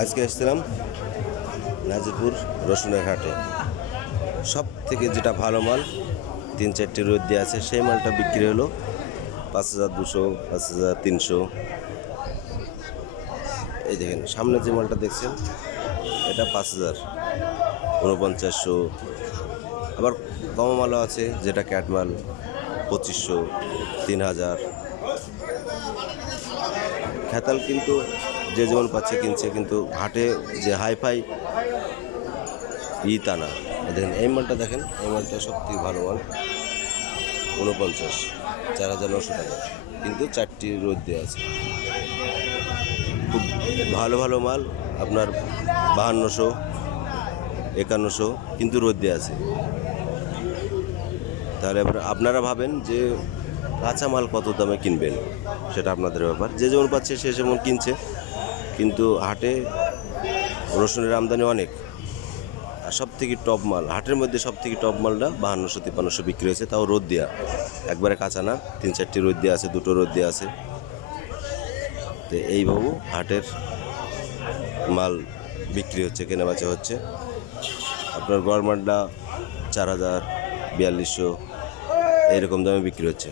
আজকে এসেছিলাম নাজিরপুর রসুনের হাটে। সব থেকে যেটা ভালো মাল 3-4টি রোদ দিয়ে আছে, সেই মালটা বিক্রি হলো 5200, 5300। এই দেখেন সামনে যে মালটা দেখছেন এটা 5000, 4900। আবার কম মালও আছে যেটা ক্যাট মাল 2500, 3000। খেতাল কিন্তু যে যেমন পাচ্ছে কিনছে, কিন্তু হাটে যে হাইফাই তা না। দেখেন এই মালটা, দেখেন এই মালটা সব থেকে ভালো মাল 49, 4900 টাকা, কিন্তু 4টি রোদ দেওয়া আছে। খুব ভালো ভালো মাল আপনার 5200, 5100, কিন্তু রোদ দেওয়া আছে। তাহলে আপনারা ভাবেন যে কাঁচা মাল কত দামে কিনবেন, সেটা আপনাদের ব্যাপার। যে যেমন পাচ্ছে সে যেমন কিনছে, কিন্তু হাটে রসুনের আমদানি অনেক। আর সব থেকে টপ মাল হাটের মধ্যে, সব থেকে টপ মালটা 5200, 5300 বিক্রি হয়েছে, তাও রোদ দেওয়া, একবারে কাঁচা না। 3-4টি রোদ দেওয়া আছে, 2টো রোদ দেওয়া আছে। তো এইভাবে হাটের মাল বিক্রি হচ্ছে, কেনাবেচা হচ্ছে। আপনার গড়মালটা 4000, 4200 এরকম দামে বিক্রি হচ্ছে।